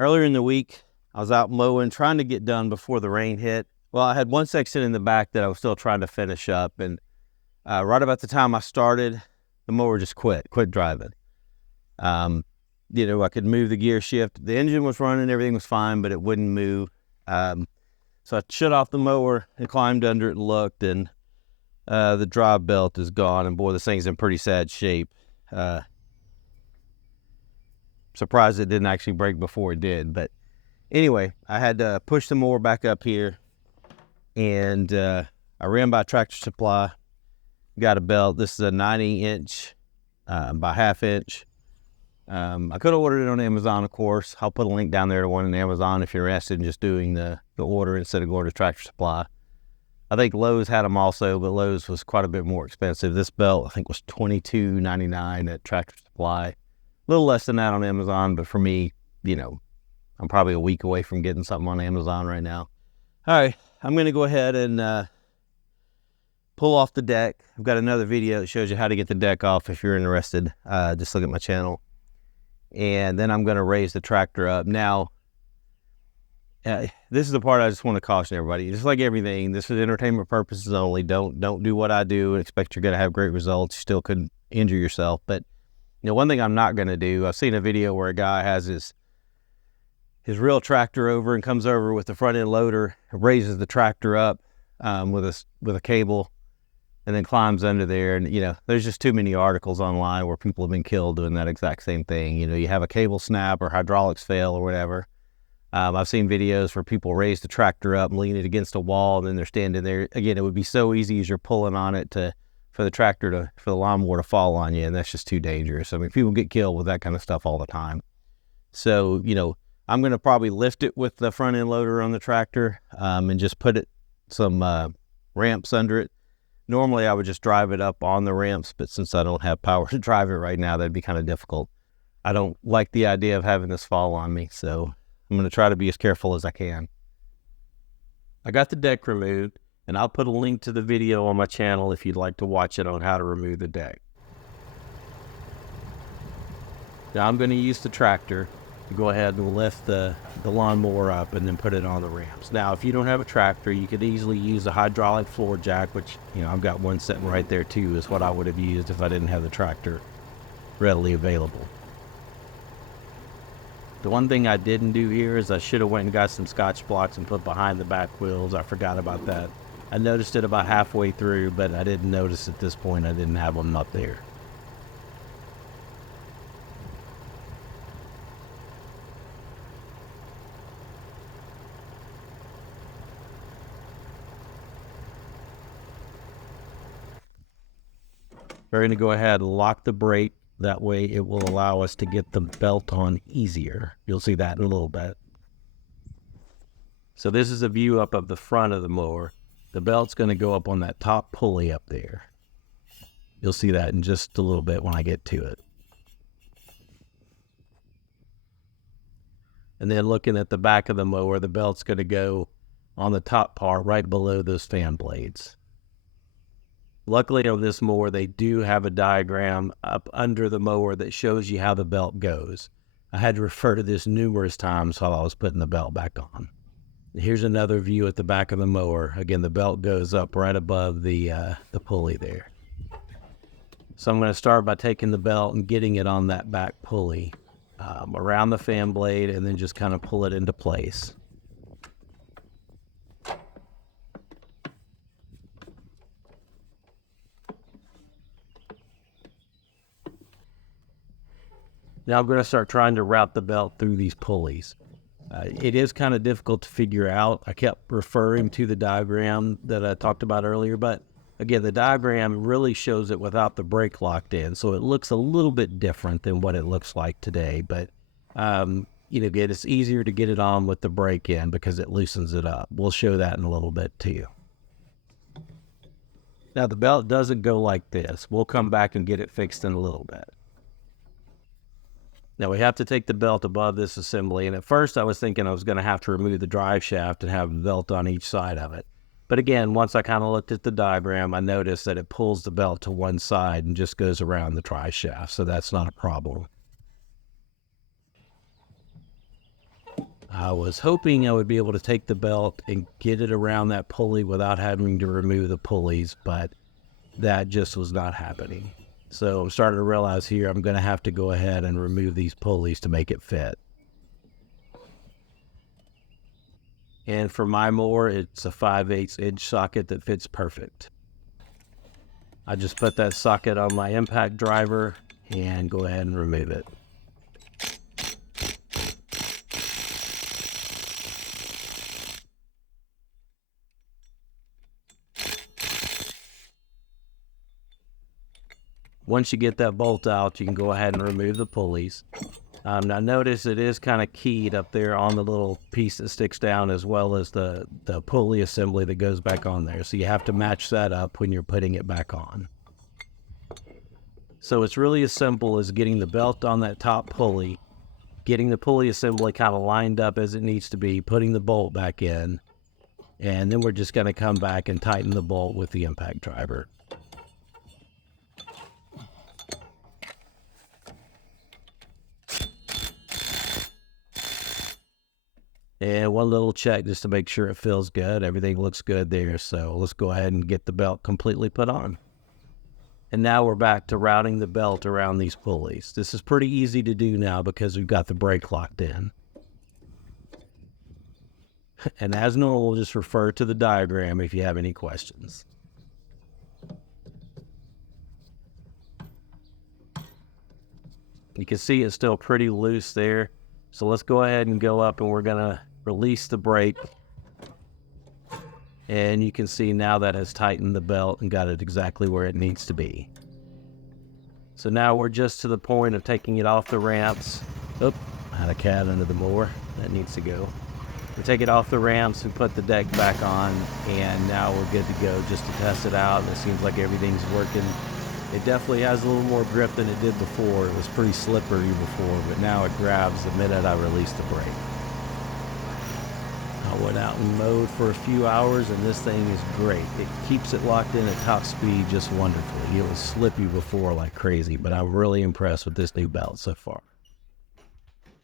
Earlier in the week, I was out mowing, trying to get done before the rain hit. Well, I had one section in the back that I was still trying to finish up, and right about the time I started, the mower just quit driving. I could move the gear shift. The engine was running, everything was fine, but it wouldn't move. So I shut off the mower and climbed under it and looked, and the drive belt is gone, and boy, this thing's in pretty sad shape. Surprised it didn't actually break before it did, but anyway, I had to push the mower back up here, and I ran by Tractor Supply, got a belt. This is a 90-inch by half-inch. I could have ordered it on Amazon, of course. I'll put a link down there to one on Amazon if you're interested in just doing the order instead of going to Tractor Supply. I think Lowe's had them also, but Lowe's was quite a bit more expensive. This belt, I think, was $22.99 at Tractor Supply. A little less than that on Amazon, but for me, I'm probably a week away from getting something on Amazon right now. All right, I'm going to go ahead and pull off the deck. I've got another video that shows you how to get the deck off if you're interested. Just look at my channel. And then I'm going to raise the tractor up. Now, this is the part I just want to caution everybody. Just like everything, this is entertainment purposes only. Don't do what I do and expect you're going to have great results. You still could injure yourself. But one thing I'm not going to do, I've seen a video where a guy has his real tractor over and comes over with the front end loader, raises the tractor up with a cable, and then climbs under there. And there's just too many articles online where people have been killed doing that exact same thing. You have a cable snap or hydraulics fail or whatever. I've seen videos where people raise the tractor up and lean it against a wall, and then they're standing there. Again, it would be so easy as you're pulling on it for the lawnmower to fall on you, and that's just too dangerous. I mean, people get killed with that kind of stuff all the time. So, I'm going to probably lift it with the front end loader on the tractor and just put some ramps under it. Normally, I would just drive it up on the ramps, but since I don't have power to drive it right now, that'd be kind of difficult. I don't like the idea of having this fall on me, so I'm going to try to be as careful as I can. I got the deck removed, and I'll put a link to the video on my channel if you'd like to watch it on how to remove the deck. Now I'm going to use the tractor to go ahead and lift the lawnmower up and then put it on the ramps. Now, if you don't have a tractor, you could easily use a hydraulic floor jack, which, I've got one sitting right there too, is what I would have used if I didn't have the tractor readily available. The one thing I didn't do here is I should have went and got some Scotch blocks and put behind the back wheels. I forgot about that. I noticed it about halfway through, but I didn't notice at this point I didn't have them up there. We're going to go ahead and lock the brake. That way it will allow us to get the belt on easier. You'll see that in a little bit. So this is a view up of the front of the mower. The belt's going to go up on that top pulley up there. You'll see that in just a little bit when I get to it. And then looking at the back of the mower, the belt's going to go on the top part right below those fan blades. Luckily on this mower, they do have a diagram up under the mower that shows you how the belt goes. I had to refer to this numerous times while I was putting the belt back on. Here's another view at the back of the mower. Again, the belt goes up right above the pulley there. So I'm going to start by taking the belt and getting it on that back pulley around the fan blade, and then just kind of pull it into place. Now I'm going to start trying to route the belt through these pulleys. It is kind of difficult to figure out. I kept referring to the diagram that I talked about earlier, but again, the diagram really shows it without the brake locked in, so it looks a little bit different than what it looks like today. But again, it's easier to get it on with the brake in because it loosens it up. We'll show that in a little bit too. Now the belt doesn't go like this. We'll come back and get it fixed in a little bit. Now we have to take the belt above this assembly, and at first I was thinking I was going to have to remove the drive shaft and have the belt on each side of it. But again, once I kind of looked at the diagram, I noticed that it pulls the belt to one side and just goes around the drive shaft, so that's not a problem. I was hoping I would be able to take the belt and get it around that pulley without having to remove the pulleys, but that just was not happening. So I'm starting to realize here I'm going to have to go ahead and remove these pulleys to make it fit. And for my mower, it's a 5/8 inch socket that fits perfect. I just put that socket on my impact driver and go ahead and remove it. Once you get that bolt out, you can go ahead and remove the pulleys. Now notice it is kind of keyed up there on the little piece that sticks down, as well as the pulley assembly that goes back on there. So you have to match that up when you're putting it back on. So it's really as simple as getting the belt on that top pulley, getting the pulley assembly kind of lined up as it needs to be, putting the bolt back in, and then we're just going to come back and tighten the bolt with the impact driver. And one little check just to make sure it feels good. Everything looks good there. So let's go ahead and get the belt completely put on. And now we're back to routing the belt around these pulleys. This is pretty easy to do now because we've got the brake locked in. And as normal, just refer to the diagram if you have any questions. You can see it's still pretty loose there. So let's go ahead and go up and we're going to release the brake. And you can see now that has tightened the belt and got it exactly where it needs to be. So now we're just to the point of taking it off the ramps. Oop, I had a cat under the mower. That needs to go. We take it off the ramps and put the deck back on, and now we're good to go just to test it out. It seems like everything's working. It definitely has a little more grip than it did before. It was pretty slippery before, but now it grabs the minute I release the brake. I went out and mowed for a few hours, and this thing is great. It keeps it locked in at top speed just wonderfully. It was slippy before like crazy, but I'm really impressed with this new belt so far.